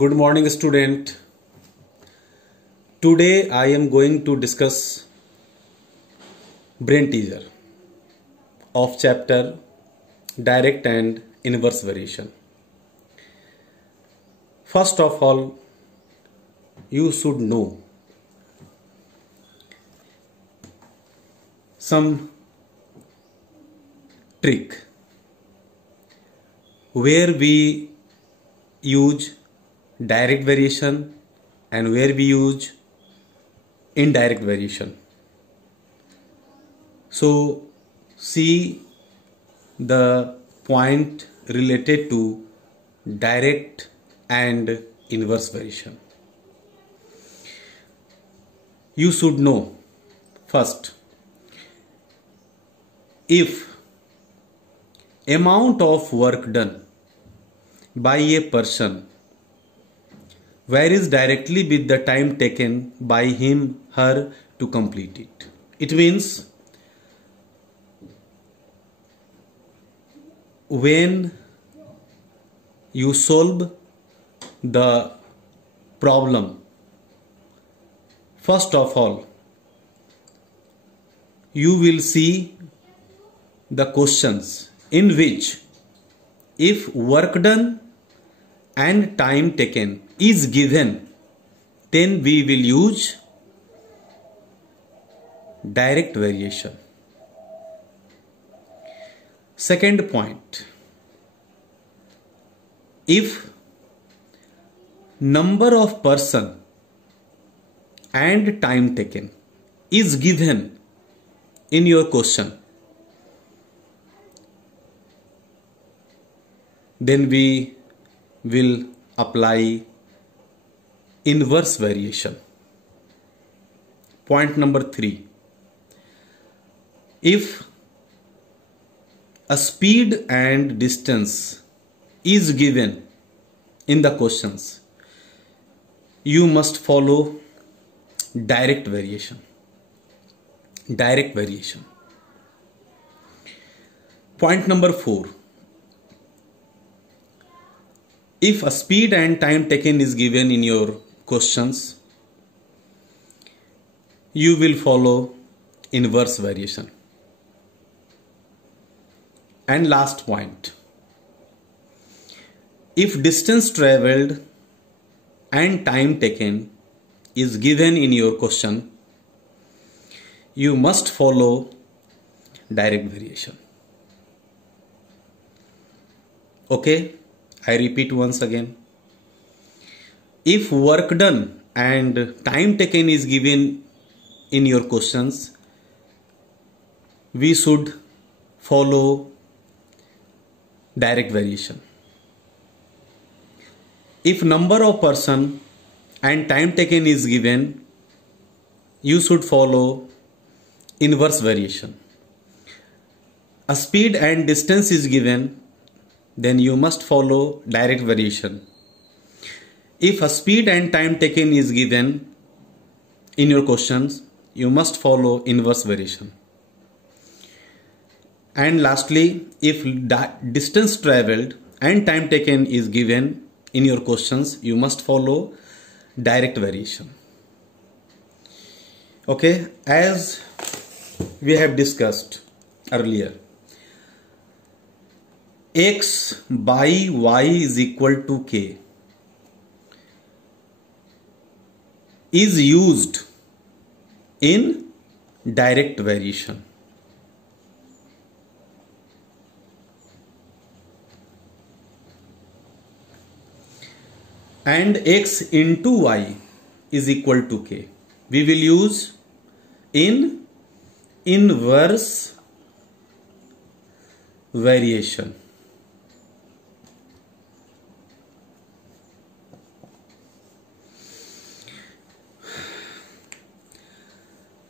Good morning, student. Today I am going to discuss brain teaser of chapter direct and inverse variation. First of all, you should know some trick where we use direct variation and where we use indirect variation. So see the point related to direct and inverse variation. You should know first, if amount of work done by a person varies directly with the time taken by him/her to complete it. It means when you solve the problem, first of all, you will see the questions in which if work done and time taken is given, then we will use direct variation. Second point, if number of person and time taken is given in your question, then we will apply inverse variation. Point number 3, if a speed and distance is given in the questions, you must follow direct variation. Direct variation. Point number 4, if a speed and time taken is given in your questions, you will follow inverse variation. And last point, if distance traveled and time taken is given in your question, you must follow direct variation. Okay, I repeat once again. If work done and time taken is given in your questions, we should follow direct variation. If number of person and time taken is given, you should follow inverse variation. A speed and distance is given, then you must follow direct variation. If a speed and time taken is given in your questions, you must follow inverse variation. And lastly, if distance traveled and time taken is given in your questions, you must follow direct variation. Okay, as we have discussed earlier, x by y is equal to k is used in direct variation. And x into y is equal to k we will use in inverse variation.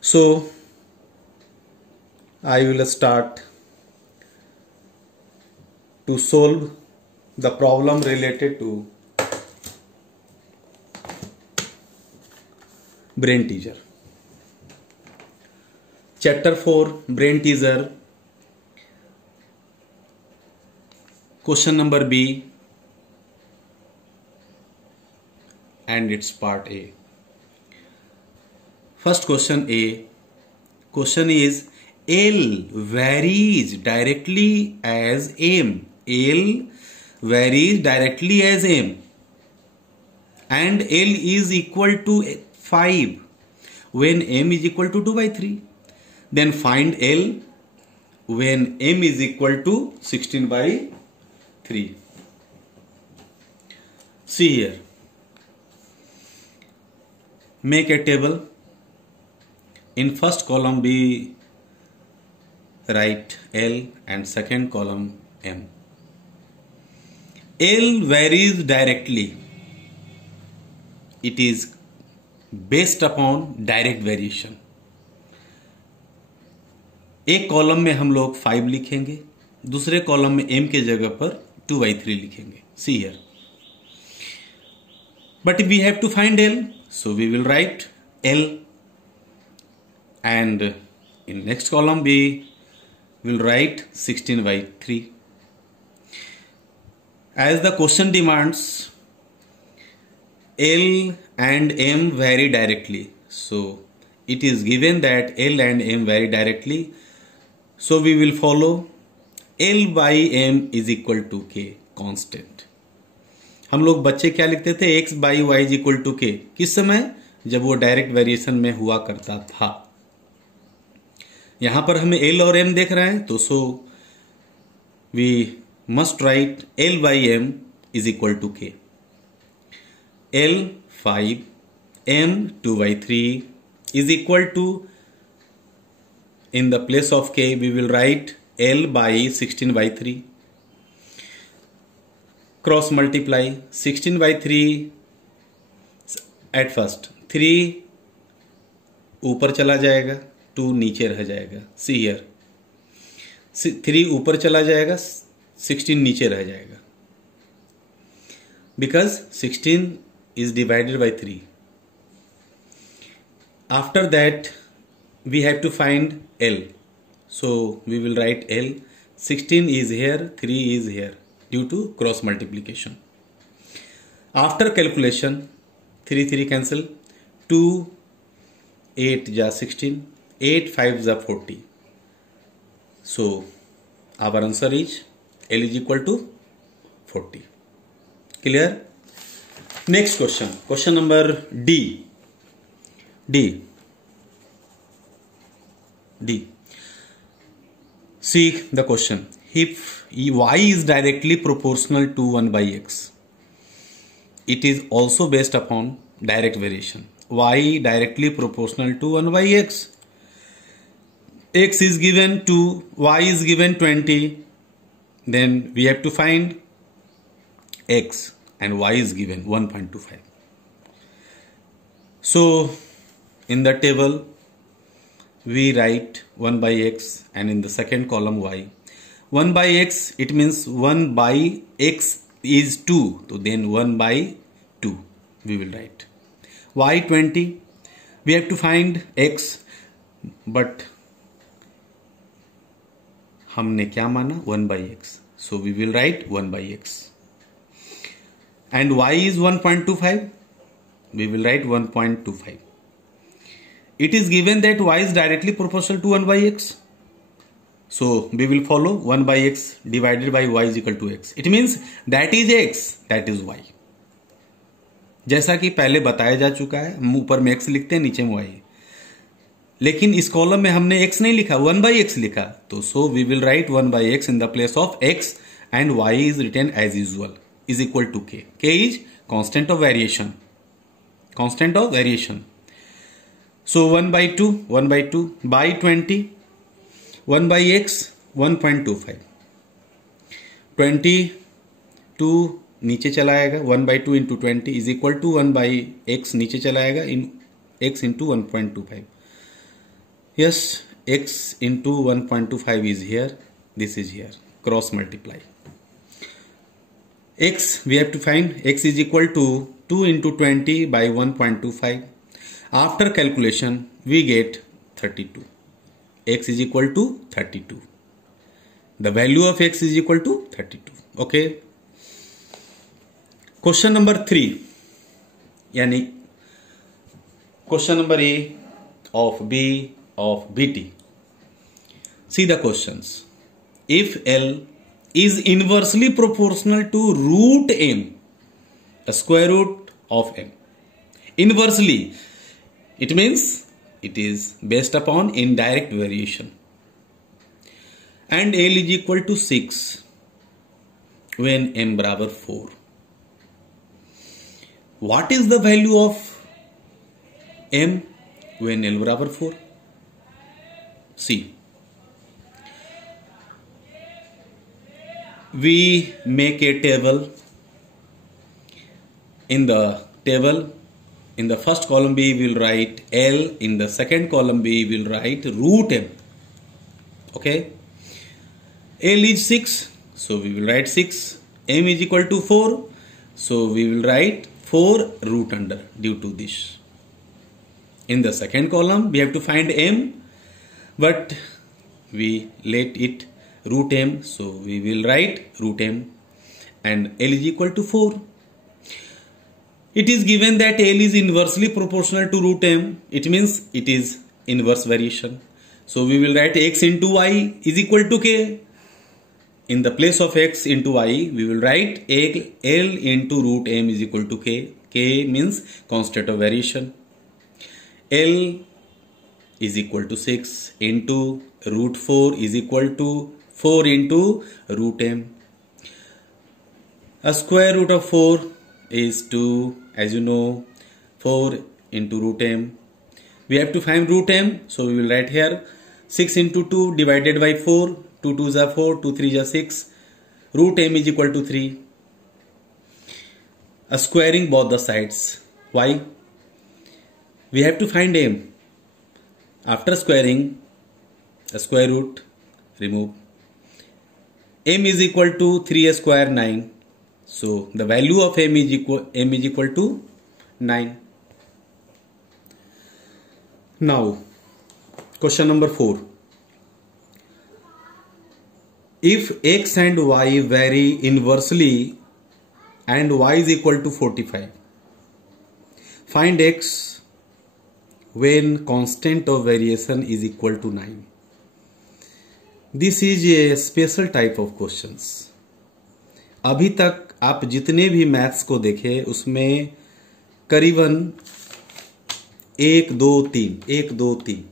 So I will start to solve the problem related to brain teaser. Chapter 4, brain teaser. Question number B. and its part A. First question A. Question is L varies directly as M. L varies directly as M. And L is equal to 5 when M is equal to 2/3. Then find L when M is equal to 16/3. See here. Make a table. In first column we write L and second column M. L varies directly. It is based upon direct variation. एक column में हम लोग 5 लिखेंगे, दूसरे column में M के जगह पर 2/3 लिखेंगे. See here. But we have to find L, so we will write L, and in next column we will write 16/3. As the question demands, L and M vary directly. So it is given that L and M vary directly. So we will follow L by M is equal to K, constant. हम लोग बच्चे क्या लिखते थे? X by Y is equal to K. किस समय? जब वो डायरेक्ट वेरिएशन में हुआ करता था. यहां पर हमें L और M देख रहे हैं, तो so we must write L by M is equal to K. L 5, M 2/3 is equal to, in the place of K we will write L by 16/3. Cross multiply 16/3. At first 3 ऊपर चला जाएगा, 2 नीचे रह जाएगा. See here, 3 ऊपर चला जाएगा, 16 नीचे रह जाएगा, because 16 is divided by 3. After that we have to find L, so we will write L. 16 is here, 3 is here due to cross multiplication. After calculation 3 cancel, 2 8 ja 16, 8 5 ja 40. So our answer is L is equal to 40. Clear? Next question, question number D. See the question. If Y is directly proportional to 1/x, it is also based upon direct variation. Y directly proportional to 1/x. X is given 2, Y is given 20. Then we have to find X, and Y is given 1.25. So in the table we write 1/x, and in the second column Y. 1/x, it means 1/x is 2, so then 1/2 we will write. Y 20, we have to find X, but हमने क्या माना? 1/x, so we will write 1/x. And Y is 1.25, we will write 1.25. It is given that Y is directly proportional to 1/x, so we will follow 1/x divided by Y is equal to X. It means that is X, that is Y. जैसा कि पहले बताया जा चुका है, हम ऊपर में X लिखते हैं, नीचे में Y, लेकिन इस कॉलम में हमने X नहीं लिखा, 1/x लिखा, तो so we will write 1/x in the place of X, and Y is written as usual is equal to K. K is constant of variation. Constant of variation. So 1/2 by 20, 1/x 1.25. 22 नीचे चला आएगा, 1/2 into 20 is equal to 1/x नीचे चला आएगा, in x into 1.25. Yes, x into 1.25 is here, this is here, cross multiply. X we have to find. X is equal to 2 into 20 by 1.25. After calculation we get 32. X is equal to 32. The value of X is equal to 32. Okay. Question number 3. यानी question number A of B of BT. See the questions. If L is inversely proportional to root M, the square root of M. Inversely, it means it is based upon indirect variation. And L is equal to 6 when M barabar 4. What is the value of M when L barabar 4? See, we make a table. In the table, in the first column B we will write L, in the second column B we will write root M. Okay, L is 6, so we will write 6. M is equal to 4, so we will write 4 root under due to this. In the second column, we have to find M, but we let it root M, so we will write root M, and L is equal to 4. It is given that L is inversely proportional to root M. It means it is inverse variation. So we will write x into y is equal to k. In the place of x into y, we will write L into root M is equal to k. K means constant of variation. L is equal to 6 into root 4 is equal to 4 into root M. A square root of 4 is 2, as you know, 4 into root M. We have to find root M, so we will write here 6 into 2 divided by 4, 2 2s are 4, 2 3s are 6, root M is equal to 3. A squaring both the sides. Why? We have to find M. After squaring, a square root, remove. M is equal to 3a square 9. So the value of M is equal to 9. Now, question number 4. If x and y vary inversely and y is equal to 45, find x when constant of variation is equal to 9. This is a special type of questions. अभी तक आप जितने भी maths को देखे उसमें करीबन 1 2 3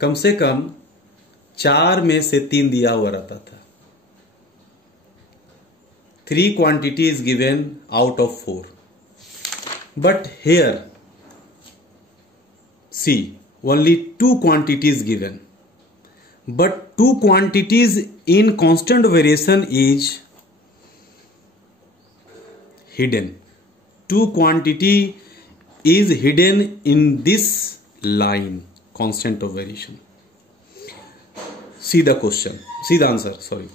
कम से कम 4 में से 3 दिया हुआ रहता था. 3 quantity is given out of 4. But here, see, only 2 quantities given, but 2 quantities in constant variation is hidden. 2 quantity is hidden in this line, constant of variation. See the question, see the answer, sorry.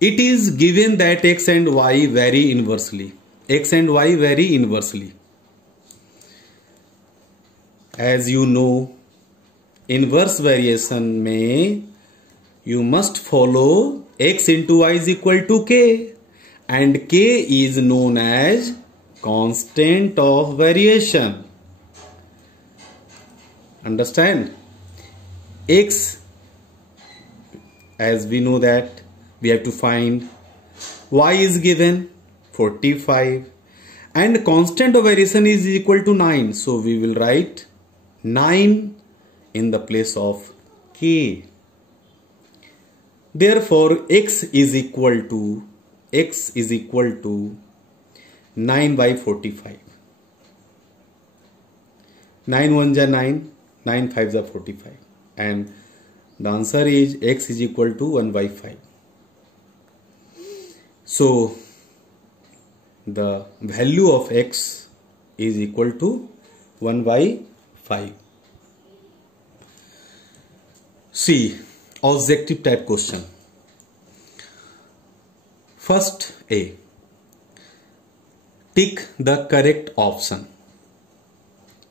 It is given that x and y vary inversely. X and y vary inversely. As you know, inverse variation में you must follow x into y is equal to k, and k is known as constant of variation. Understand? X, as we know that we have to find, y is given 45 and constant of variation is equal to 9, so we will write 9 in the place of k. Therefore x is equal to 9 by 45. 9 1s are 9, 9 5s are 45, and the answer is x is equal to 1 by 5. So the value of x is equal to 1 by 5. See, objective type question. First A. Tick the correct option.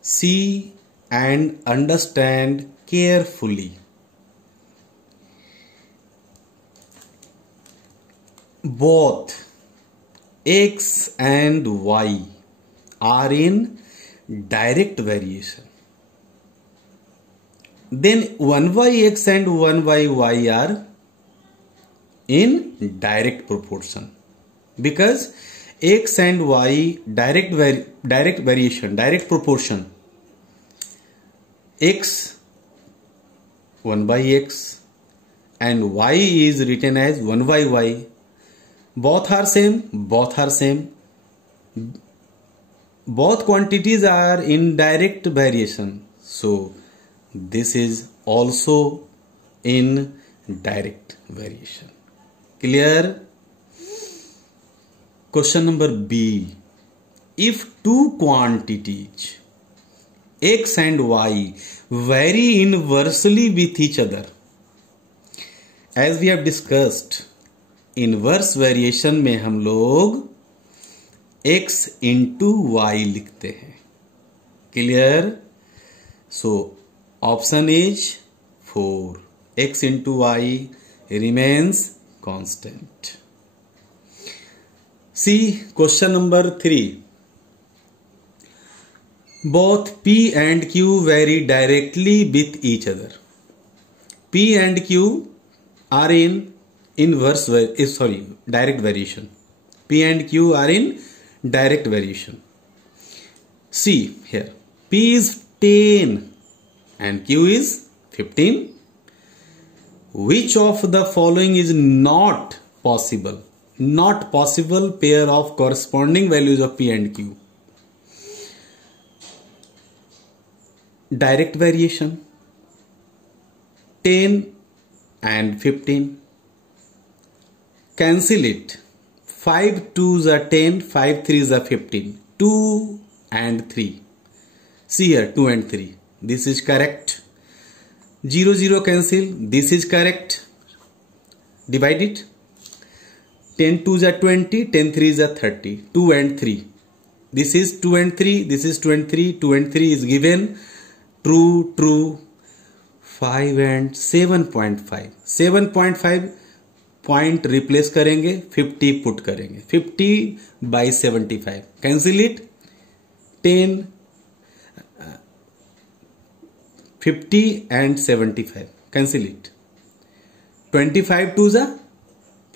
See and understand carefully. Both x and y are in direct variation, then 1/x and 1/y are in direct proportion, because x and y direct variation, direct proportion, x 1/x and y is written as 1/y. Both are same, both are same. Both quantities are in direct variation, so this is also in direct variation. Clear? Question number B. If two quantities x and y vary inversely with each other, as we have discussed, inverse variation में हम लोग x into Y लिखते हैं. Clear? So option is 4. x into Y remains constant. See question number 3. Both p and q vary directly with each other. p and q are in direct variation. P and Q are in direct variation. See here, P is 10 and Q is 15. Which of the following is not possible? Not possible pair of corresponding values of P and Q. Direct variation, 10 and 15. Cancel it. 5 2s are 10, 5 3s are 15. 2 and 3. See here, 2 and 3. This is correct. 0 0 cancel. This is correct. Divide it. 10 2s are 20, 10 3s are 30. 2 and 3. This is 2 and 3. This is 2 and 3. 2 and 3 is given. True, true. 5 and 7.5. 7.5 point replace करेंगे, 50 put करेंगे. 50/75 cancel it. 10 50 and 75 cancel it. 25 2s are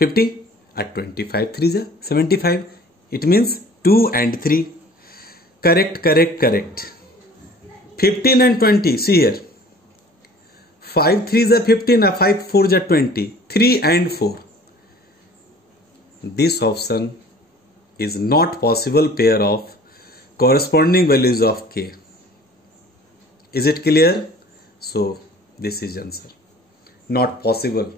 50 and 25 3s are 75. It means 2 and 3. Correct, correct, correct. 15 and 20. See here. 5 3s are 15 and 5 4s are 20. 3 and 4. This option is not possible pair of corresponding values of k. Is it clear? So this is answer. Not possible.